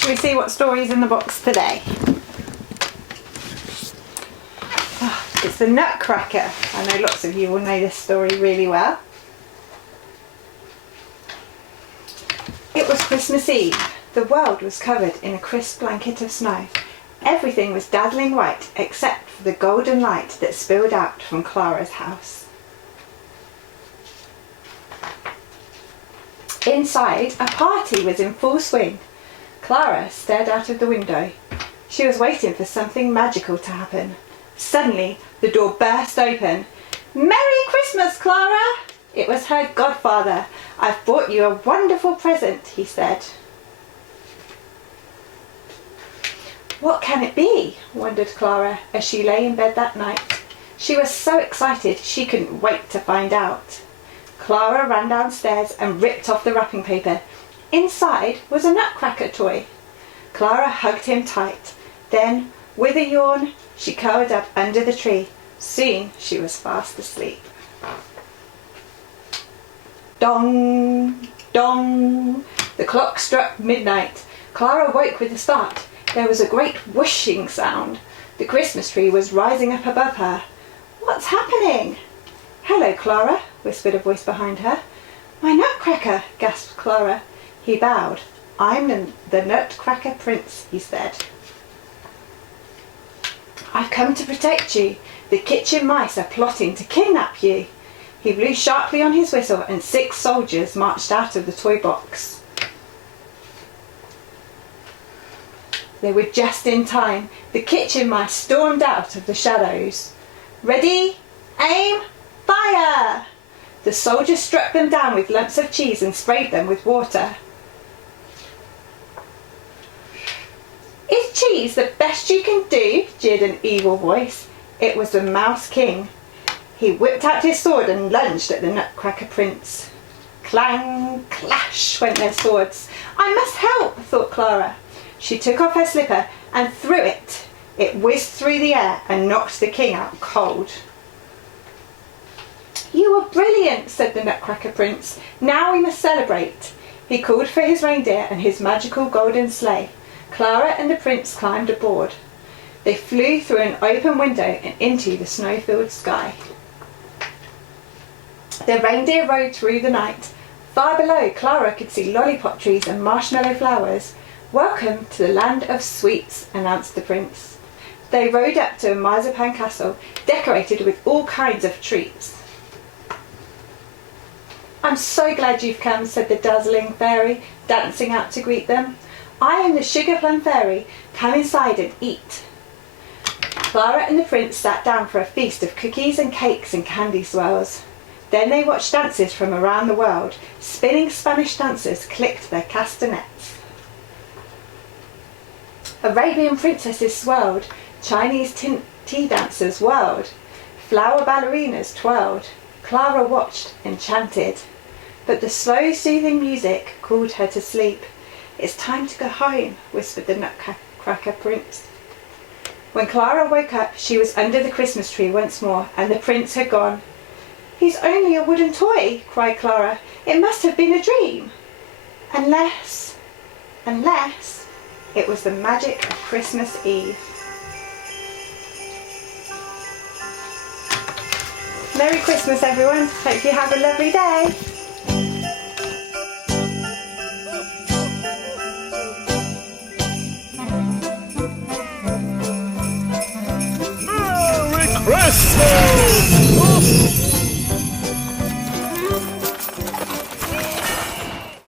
Shall we see what story's in the box today? Oh, it's the Nutcracker. I know lots of you will know this story really well. It was Christmas Eve. The world was covered in a crisp blanket of snow. Everything was dazzling white except for the golden light that spilled out from Clara's house. Inside, a party was in full swing. Clara stared out of the window. She was waiting for something magical to happen. Suddenly, the door burst open. "Merry Christmas, Clara!" It was her godfather. "I've brought you a wonderful present," he said. What can it be? Wondered Clara as she lay in bed that night. She was so excited she couldn't wait to find out. Clara ran downstairs and ripped off the wrapping paper. Inside was a Nutcracker toy. Clara hugged him tight. Then, with a yawn, she curled up under the tree. Soon she was fast asleep. Dong! Dong! The clock struck midnight. Clara woke with a start. There was a great whooshing sound. The Christmas tree was rising up above her. "What's happening?" "Hello, Clara," whispered a voice behind her. "My Nutcracker," gasped Clara. He bowed. "I'm the Nutcracker Prince," he said. "I've come to protect you. The kitchen mice are plotting to kidnap you." He blew sharply on his whistle and 6 soldiers marched out of the toy box. They were just in time. The kitchen mice stormed out of the shadows. "Ready, aim, fire!" The soldiers struck them down with lumps of cheese and sprayed them with water. "Is cheese the best you can do?" jeered an evil voice. It was the Mouse King. He whipped out his sword and lunged at the Nutcracker Prince. Clang, clash went their swords. "I must help," thought Clara. She took off her slipper and threw it. It whizzed through the air and knocked the king out cold. "You were brilliant," said the Nutcracker Prince. "Now we must celebrate." He called for his reindeer and his magical golden sleigh. Clara and the prince climbed aboard. They flew through an open window and into the snow-filled sky. The reindeer rode through the night. Far below, Clara could see lollipop trees and marshmallow flowers. "Welcome to the land of sweets," announced the prince. They rode up to a marzipan castle decorated with all kinds of treats. "I'm so glad you've come," said the dazzling fairy, dancing out to greet them. "I am the Sugar Plum Fairy. Come inside and eat." Clara and the prince sat down for a feast of cookies and cakes and candy swirls. Then they watched dances from around the world. Spinning Spanish dancers clicked their castanets. Arabian princesses swirled. Chinese tea dancers whirled. Flower ballerinas twirled. Clara watched, enchanted. But the slow, soothing music called her to sleep. "It's time to go home," whispered the Nutcracker Prince. When Clara woke up, she was under the Christmas tree once more, and the prince had gone. "He's only a wooden toy," cried Clara. "It must have been a dream." Unless it was the magic of Christmas Eve. Merry Christmas, everyone. Hope you have a lovely day. Merry Christmas!